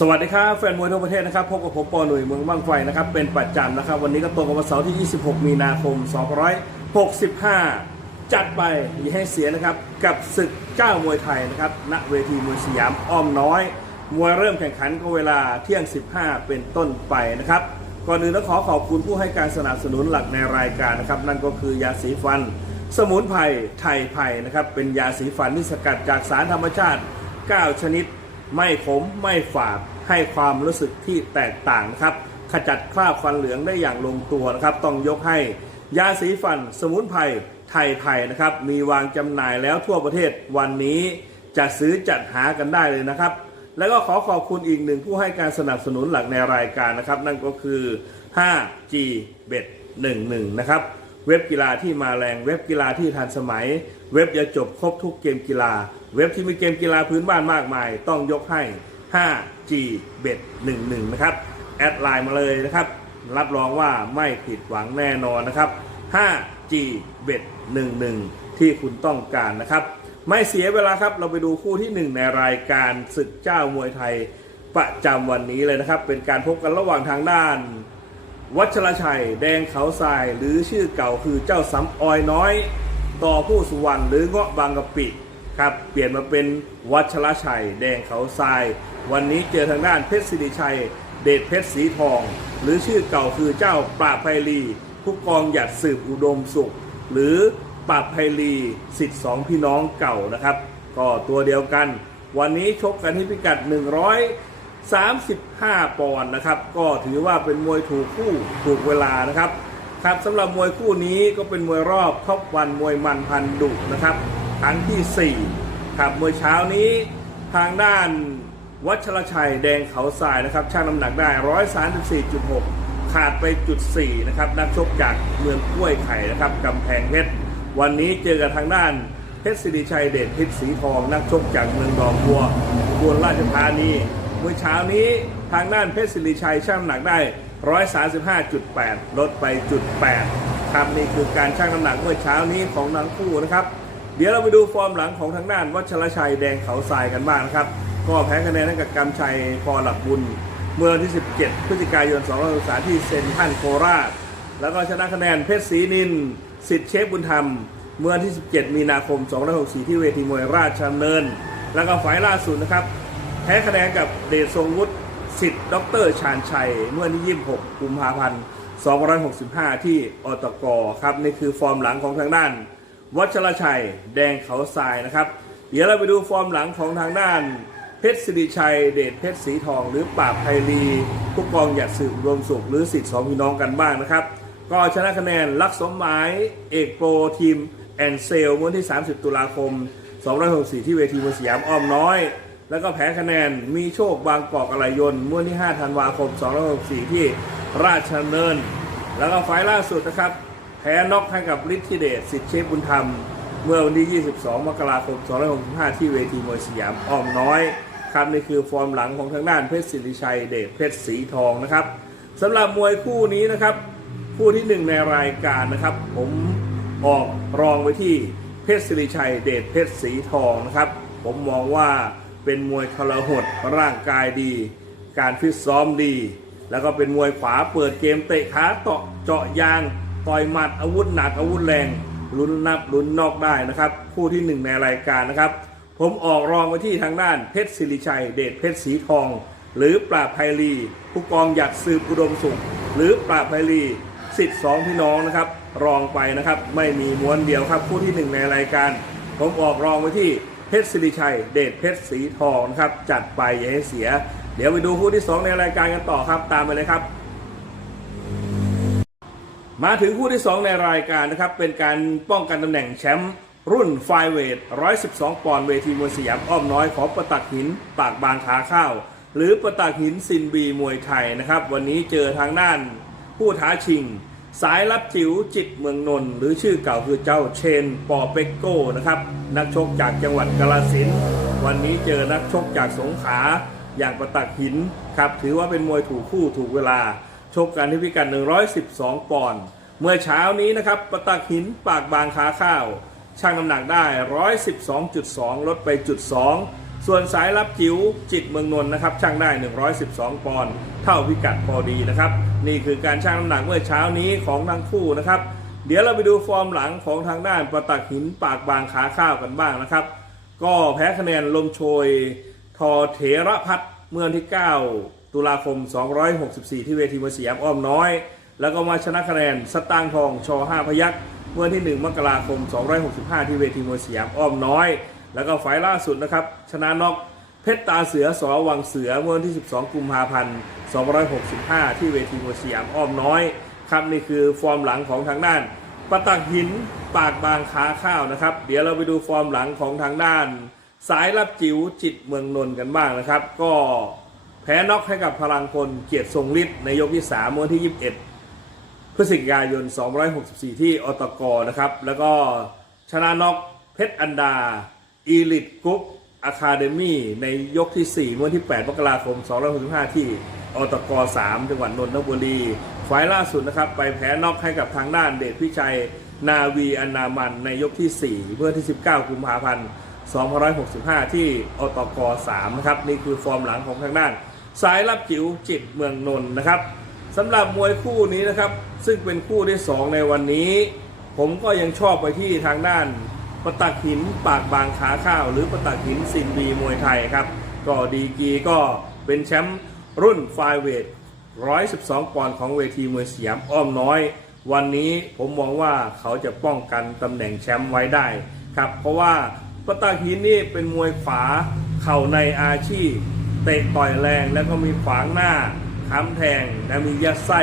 สวัสดีครับแฟนมวยทั่วประเทศนะครับพบกับผมปอหนุ่ยเมืองบ้างไฟนะครับเป็นประจำนะครับ วันนี้ก็ตรงกับวันเสาร์ที่ 26 มีนาคม 2565 จัดไปอย่าให้เสียนะครับกับศึกเจ้ามวยไทยนะครับณเวทีมวยสยามอ้อมน้อย มวยเริ่มแข่งขันก็เวลาเที่ยง 15 เป็นต้นไปนะครับก่อนอื่นต้องขอขอบคุณผู้ให้การสนับสนุนหลักในรายการนะครับนั่นก็คือยาสีฟัน สมุนไพรไทยไพรนะครับเป็นยาสีฟันที่สกัดจากสารธรรมชาติ 9 ชนิด ไม่ขมไม่ฝาดให้ความรู้สึกที่แตกต่างนะครับ ขจัดคราบฟันเหลืองได้อย่างลงตัวนะครับ ต้องยกให้ยาสีฟัน สมุนไพรไทยไทยนะครับ มีวางจำหน่ายแล้วทั่วประเทศวันนี้จะซื้อจัดหากันได้เลยนะครับ แล้วก็ขอขอบคุณอีกหนึ่งผู้ให้การสนับสนุนหลักในรายการนะครับ นั่นก็คือ 5G Bet 11 นะครับ เว็บกีฬาที่มาแรงเว็บกีฬาที่ทันสมัย เว็บจะจบครบทุกเกมกีฬา เว็บที่มีเกมกีฬาพื้นบ้านมากมาย ต้องยกให้ 5G Bet 11 นะครับ แอดไลน์มาเลยนะครับ รับรองว่าไม่ผิดหวังแน่นอนนะครับ 5G Bet 11 ที่คุณต้องการนะครับ ไม่เสียเวลาครับ เราไปดูคู่ที่หนึ่งในรายการศึกเจ้ามวยไทยประจำวันนี้เลยนะครับ เป็นการพบกันระหว่างทางด้าน วัชรชัย แดงเขาทราย หรือชื่อเก่าคือเจ้าสำออยน้อย ต่อผู้สุวรรณหรือเงาะบางกะปิครับเปลี่ยนมาเป็นวัชรชัย แดงเขาทราย วันนี้เจอทางด้านเพชรศิริชัย เดชเพชรสีทอง หรือชื่อเก่าคือเจ้าปราไพลีผู้กองหยัดสืบอุดมสุข หรือปราไพลีสิทธิ์สองพี่น้องเก่านะครับ ก็ตัวเดียวกัน วันนี้ชกกันที่พิกัด 135 ปอนด์นะครับ ก็ถือว่าเป็นมวยถูกคู่ถูกเวลานะครับ ครับสำหรับมวยคู่นี้ก็เป็นมวยรอบท็อปวันมวยมันพันดุนะครับครั้งที่ 4 ครับมวยเช้านี้ทางด้านวัชรชัยแดงเขาทรายนะครับช่างน้ำหนักได้ 134.6 ขาดไปจุด4นะครับนักชกจากเมืองกล้วยไข่นะครับกำแพงเพชรวันนี้เจอกับทางด้านเพชรศิริชัยเดชเพชรสีทองนักชกจากเมืองดอกบัวอุบลราชธานีเมื่อเช้านี้ทางด้านเพชรศิริชัยช่างน้ำหนักได้ 135.8 ลดไปจุด8ครับนี่คือการชั่งน้ำหนักเมื่อเช้านี้ของทั้งคู่นะครับ เดี๋ยวเราไปดูฟอร์มหลังของทางด้านวัชรชัยแดงเขาทรายกันบ้างนะครับ ก็แพ้คะแนนให้กับกำชัยพอหลักบุญ เมื่อวันที่ 17 พฤศจิกายน2023ที่เซนทรัลโคราช แล้วก็ชนะคะแนนเพชรศรีนินสิทธิ์เชฟบุญธรรม เมื่อวันที่ 17 มีนาคม2564ที่เวทีมวยราชดำเนิน แล้วก็ฝ่ายล่าสุดนะครับแพ้คะแนนกับเดชทรงวุฒิ สิทธิ์ดรชาญชัย เมื่อวันที่26กุมภาพันธ์2565 ที่อตกครับนี่คือฟอร์มหลังของทางด้าน วัชรชัย แดงเขาทรายนะครับ เดี๋ยวเราไปดูฟอร์มหลังของทางด้าน เพชรสิริชัย เดชเพชรสีทอง หรือปราบไพลีผู้กองหยัดสืบรวมสุขหรือสิทธิ์สองพี่น้องกันบ้างนะครับ ก็ชนะคะแนนลักสมหมายเอกโปรทีมแอนเซลเมื่อวันที่ 30 ตุลาคม2564 ที่เวทีมวยสยามอ้อมน้อย แล้วก็แพ้คะแนนมีโชคบางกอกอะไรยนเมื่อวันที่ 5 ธันวาคม 2564 ที่ราชเนิน แล้วก็ไฟล์ล่าสุดนะครับ แพ้น็อกให้กับฤทธิเดชสิทธิเชฟบุญธรรม เมื่อวันที่ 22 มกราคม 2565 ที่เวทีมวยสยามอ้อมน้อยครับนี่คือฟอร์มหลังของทางด้านเพชรศิริชัยเดชเพชรสีทองนะครับสำหรับมวยคู่นี้นะครับคู่ที่หนึ่งในรายการนะครับ ผมออกรองไว้ที่เพชรศิริชัยเดชเพชรสีทองนะครับ ผมมองว่า เป็นมวยทรหดร่างกายดี การฟิตซ้อมดี แล้วก็เป็นมวยขวาเปิดเกมเตะขาเตาะเจาะยาง ต่อยหมัดอาวุธหนักอาวุธแรงลุ้นนับลุ้นนอกได้นะครับ คู่ที่หนึ่งในรายการนะครับ ผมออกรองไปที่ทางด้านเพชรศิริชัย เดชเพชรสีทอง หรือปราบไพลีผู้กองหยัดสืบอุดมสุข หรือปราบไพลีสิทธิ์สองพี่น้องนะครับ รองไปนะครับ ไม่มีม้วนเดียวครับ คู่ที่หนึ่งในรายการ ผมออกรองไปที่ ชรศิริชัย เดชเพชรสีทองนะครับ จัดไปอย่าให้เสีย เดี๋ยวไปดูคู่ที่สองในรายการกันต่อครับ ตามไปเลยครับ มาถึงคู่ที่ 2 ในรายการนะครับ เป็นการป้องกันตำแหน่งแชมป์รุ่นไฟเวท 112 ปอนด์เวทีมวยสยามอ้อมน้อยของประตักหินปากบางขาข้าว หรือประตักหินซินบีมวยไทยนะครับ วันนี้เจอทางด้านผู้ท้าชิง สายรับจิ๋วจิตเมืองนนท์หรือชื่อเก่าคือเจ้าเชนปอเปกโก้นะครับ นักชกจากจังหวัดกาลสินวันนี้เจอนักชกจากสงขลาอย่างประตักหินครับ ถือว่าเป็นมวยถูกคู่ถูกเวลา ชกกันที่พิกัด 112 ปอนด์เมื่อเช้านี้นะครับประตักหินปากบางขาข้าว ช่างน้ำหนักได้ 112.2 ลดไปจุด2 ส่วนสายรับจิ๋วจิตเมืองนนท์นะครับช่างได้ 112 ปอนด์เท่าพิกัดพอดีนะครับ นี่คือการชั่งน้ำหนักเมื่อเช้านี้ของทั้งคู่นะครับ เดี๋ยวเราไปดูฟอร์มหลังของทางด้านประตักหินปากบางขาข้าวกันบ้างนะครับ ก็แพ้คะแนนลมโชย ทอเถระพัฒเมื่อวันที่ 9 ตุลาคม 264 ที่เวทีมวยสยามอ้อมน้อย แล้วก็มาชนะคะแนนสตางค์ทองช5พยักเมื่อวันที่ 1 มกราคม 265 ที่เวทีมวยสยามอ้อมน้อย แล้วก็ไฟล์ล่าสุดนะครับ ชนะน็อกเพชรตาเสือสอวังเสือเมื่อวันที่ 12 กุมภาพันธ์265 ที่เวทีมวยสยามอ้อมน้อยครับนี่คือฟอร์มหลังของทางด้านปะตักหินปากบางขาข้าวนะครับ เดี๋ยวเราไปดูฟอร์มหลังของทางด้าน สายรับจิ๋วจิตเมืองนนท์กันบ้างนะครับ ก็แพ้น็อกให้กับพลังพลเกียรติทรงฤทธิ์ในยกที่3เมื่อวันที่ 21 พฤศจิกายน 264 ที่อตกนะครับ แล้วก็ชนะน็อกเพชรอันดา อีลิทกรุ๊ปอะคาเดมี่ในยกที่4เมื่อวันที่ 8 มกราคม265 ที่อตก3จังหวัดนนทบุรีไฟล์ล่าสุดนะครับ ไปแพ้น็อกให้กับทางด้านเดชพิชัย นาวีอนามันในยกที่ 4 เมื่อที่ 19 กุมภาพันธ์ 2565 ที่อตก3นะครับ นี่คือฟอร์มหลังของทางด้าน สายรับจิ๋วจิตเมืองนนท์นะครับสำหรับมวยคู่นี้นะครับ ซึ่งเป็นคู่ที่ 2 ในวันนี้ ผมก็ยังชอบไปที่ทางด้าน ปะตักหินปากบางขาข้าว หรือปะตักหินซินบีมวยไทยครับก็ดีกีก็เป็นแชมป์รุ่นไฟเวท112 ปอนด์ของเวทีมวยสยามอ้อมน้อย วันนี้ผมมองว่าเขาจะป้องกันตำแหน่งแชมป์ไว้ได้ครับ เพราะว่าปะตักหินนี่เป็นมวยขวาเข่าในอาชีพ เตะต่อยแรงแล้วก็มีขวางหน้าค้ำแทงและมียัดไส้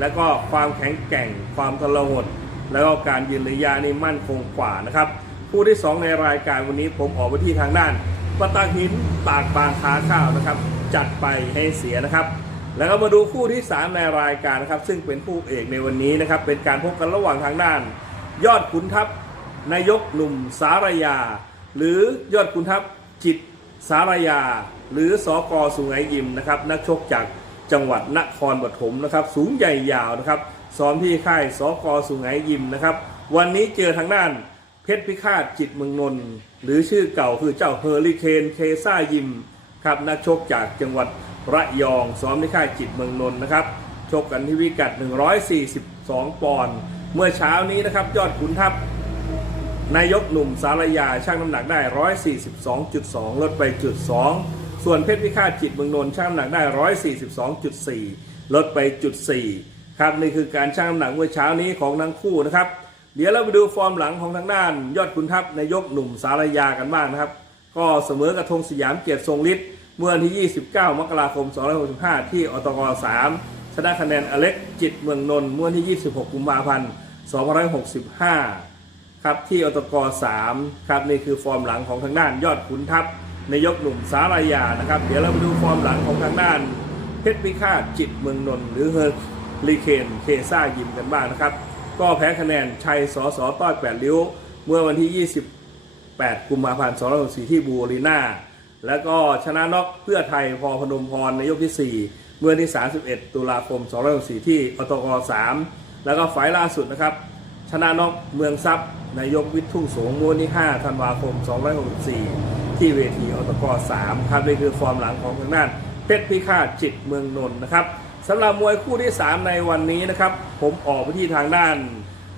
แล้วก็ความแข็งแกร่งความทรหดแล้วก็การยืนระยะนี่มั่นคงกว่านะครับ คู่ที่ 2 ในรายการวันนี้ผมออกไปที่ทางด้านปะตาหินปากบางขาข้าวนะครับ จัดไปให้เสียนะครับ แล้วก็มาดูคู่ที่ 3 ในรายการนะครับ ซึ่งเป็นคู่เอกในวันนี้นะครับ เป็นการพบกันระหว่างทางด้าน ยอดขุนทัพนายกหนุ่มสารยา หรือยอดขุนทัพจิตสารยา หรือสอกอสุไหงยิมนะครับนักชกจากจังหวัดนครปฐมนะครับ สูงใหญ่ยาวนะครับซ้อมที่ค่ายสอกอสุไหงยิมนะครับ วันนี้เจอทางด้าน เพชรพิฆาตจิตเมืองนนท์หรือชื่อเก่าคือเจ้าเฮอริเคนเคซ่ายิมครับนักชกจากจังหวัดระยองซ้อมที่ค่ายจิตเมืองนนท์นะครับชกกันที่วิกัด 142 ปอนด์เมื่อเช้านี้นะครับ ยอดขุนทัพ นายกหนุ่มสารยาช่างน้ำหนักได้ 142.2 ลดไปจุด 2 ส่วนเพชรพิฆาตจิตเมืองนนท์ช่างน้ำหนักได้ 142.4 ลดไปจุด 4 ครับนี่คือการช่างน้ำหนักเมื่อเช้านี้ของทั้งคู่นะครับ เดี๋ยวเราไปดูฟอร์มหลังของทางด้าน ยอดขุนทัพนายกหนุ่มสารยากันบ้างนะครับ ก็เสมอกับธงสยามเกียรติทรงฤทธิ์เมื่อวันที่ 29 มกราคม 2565 ที่อตก3ชนะคะแนนอเล็กจิตเมืองนนท์เมื่อวันที่ 26 กุมภาพันธ์ 2565 ครับที่อตก3ครับนี่คือฟอร์มหลังของทางด้านยอดขุนทัพนายกหนุ่มสารยานะครับ เดี๋ยวเราไปดูฟอร์มหลังของทางด้าน เพชรพิฆาตจิตเมืองนนท์หรือเฮอร์ลิเคนเคซ่ายิมกันบ้างนะครับ ก็แพ้คะแนนชัยสอสอต้อยแปดริ้ว เมื่อวันที่ 28 กุมภาพันธ์2564ที่บูรีนาแล้วก็ชนะน็อกเพื่อไทยพอพนมพรในยกที่ 4 เมื่อวันที่ 31 ตุลาคม2564ที่อตก3แล้วก็ไฟล์ล่าสุดนะครับ ชนะน็อกเมืองทรัพย์นายกวิทุ่งสงมวนที่ 5 ธันวาคม264 ที่เวทีอตก3ครับนี่คือฟอร์มหลังของทางด้านเพชรพิฆาตจิตเมืองนนท์นะครับ สำหรับมวยคู่ที่ 3 ในวันนี้นะครับ ผมออกไปที่ทางด้าน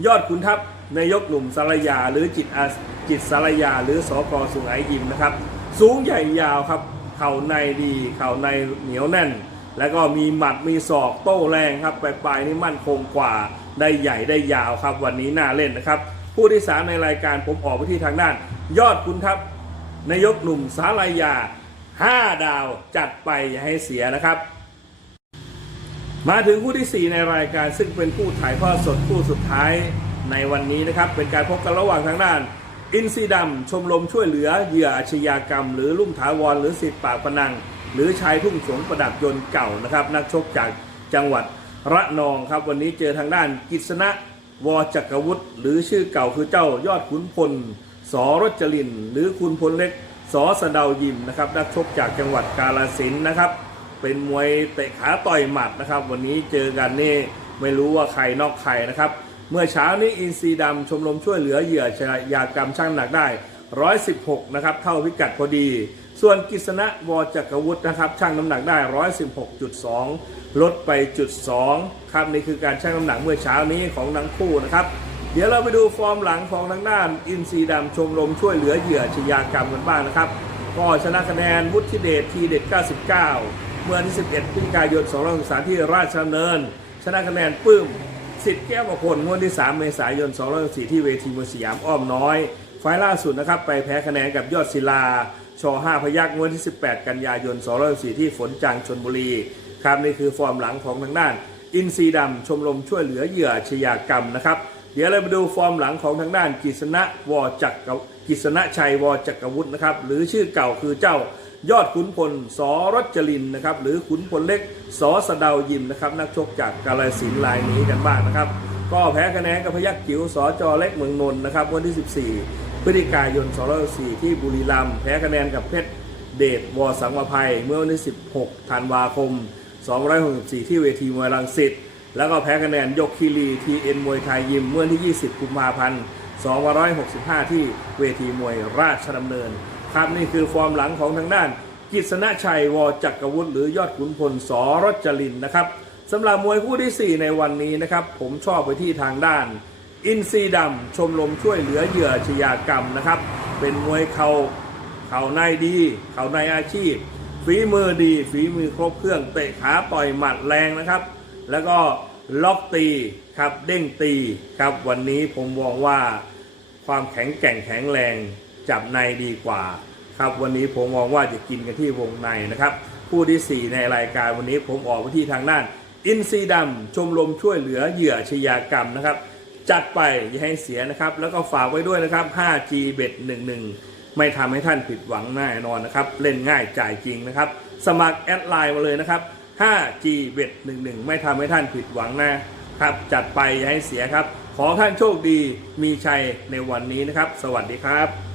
ยอดขุนทัพนายกหนุ่มสารยา หรือจิตอาจิตสารยา หรือสอกอสุไหงยิมนะครับ สูงใหญ่ยาวครับ เข่าในดีเข่าในเหนียวแน่น แล้วก็มีหมัดมีศอกโต้แรงครับปลายๆนี่มั่นคงกว่าได้ใหญ่ได้ยาวครับ วันนี้น่าเล่นนะครับผู้ที่สามในรายการผมออกไปที่ทางด้าน ยอดคุณทัพนายกหนุ่มสารยา 5 ดาวจัดไปอย่าให้เสียนะครับ มาถึงคู่ที่ 4 ในรายการซึ่งเป็นผู้ถ่ายทอดสดคู่สุดท้ายในวันนี้นะครับ เป็นการพบกันระหว่างทางด้าน อินซีดำชมรมช่วยเหลือเหยื่ออาชญากรรม หรือลุ่มถาวรหรือสิทธิปากพนัง หรือชายทุ่งสงประดับยนต์เก่านะครับ นักชกจากจังหวัดระนองครับ วันนี้เจอทางด้านกิษณะวจักรวุฒิหรือชื่อเก่าคือเจ้ายอดขุนพลสรจริน หรือคุณพลเล็กสสะเดายิมนะครับนักชกจากจังหวัดกาลสินนะครับ เป็นมวยเตะขาต่อยหมัดนะครับ วันนี้เจอกันนี่ไม่รู้ว่าใครนอกใครนะครับ เมื่อเช้านี้อินซีดำชมรมช่วยเหลือเหยื่ออาชญากรรมช่างหนักได้ 116 นะครับ เท่าพิกัดพอดี ส่วนกิษณะวจักรวุฒินะครับชั่งน้ำหนักได้ 116.2 ลดไปจุด2ครับนี่คือการชั่งน้ำหนักเมื่อเช้านี้ของทั้งคู่นะครับเดี๋ยวเราไปดูฟอร์มหลังของทางด้านอินซีดำชมรมช่วยเหลือเหยื่อชยากรรมกันบ้างนะครับ ก็ชนะคะแนนวุฒิเดชทีเด็ด 99 เมื่อวันที่ 11พฤศจิกายน2563ที่ราชดำเนิน ชนะคะแนนปื้มสิทธิ์แก้วมงคลงวดที่ 3 เมษายน2564ที่เวทีมวยสยามอ้อมน้อย ไฟล์ล่าสุดนะครับ ไปแพ้คะแนนกับยอดศิลาช5พยักงวดที่ 18 กันยายน2564ที่ฝนจางชนบุรีครับนี่คือฟอร์มหลังของทางด้าน อินซีดำชมรมช่วยเหลือเหยื่อชยากรรมนะครับ เดี๋ยวเราไปดูฟอร์มหลังของทางด้านกิษณะวอจักรกิษณะชัยวอจักรวุฒินะครับ หรือชื่อเก่าคือเจ้ายอดขุนพลสรจรินนะครับ หรือขุนพลเล็กสสะเดาวยิมนะครับ นักชกจากกาลสินธุ์รายนี้กันบ้างนะครับ ก็แพ้คะแนนกับพยักจิ๋วสจเล็กเมืองนนท์นะครับ วันที่ 14 พฤศจิกายน2564ที่บุรีรัมย์แพ้คะแนนกับเพชรเดชวอสังวภัยเมื่อวันที่ 16 ธันวาคม 264 ที่เวทีมวยรังสิต แล้วก็แพ้คะแนนยกคีรีทีเอ็นมวยไทยยิมเมื่อวันที่ 20 กุมภาพันธ์ 2565 ที่เวทีมวยราชดำเนิน ครับนี่คือฟอร์มหลังของทางด้าน กิษณชัยวจักรวุฒิหรือยอดขุนพลสรจรินนะครับสำหรับมวยคู่ที่ 4 ในวันนี้นะครับ ผมชอบไปที่ทางด้าน อินซีดำชมรมช่วยเหลือเหยื่อชยากรรมนะครับ เป็นมวยเขาเข่าในดีเข่าในอาชีพฝีมือดีฝีมือครบเครื่องเตะขาต่อยหมัดแรงนะครับ แล้วก็ล็อกตีครับเด้งตีครับวันนี้ผมมองว่าความแข็งแกร่งแข็งแรงจับในดีกว่าครับวันนี้ผมมองว่าจะกินกันที่วงในนะครับคู่ที่ 4 ในรายการวันนี้ผมออกไปที่ทางด้าน อินซีดำชมรมช่วยเหลือเหยื่อชยากรรมนะครับ จัดไปอย่าให้เสียนะครับ แล้วก็ฝากไว้ด้วยนะครับ 5G เบ็ด11 ไม่ทำให้ท่านผิดหวังแน่นอนนะครับ เล่นง่ายจ่ายจริงนะครับ สมัครแอดไลน์มาเลยนะครับ 5G เบ็ด11 ไม่ทำให้ท่านผิดหวังนะครับ จัดไปอย่าให้เสียครับ ขอท่านโชคดีมีชัยในวันนี้นะครับ สวัสดีครับ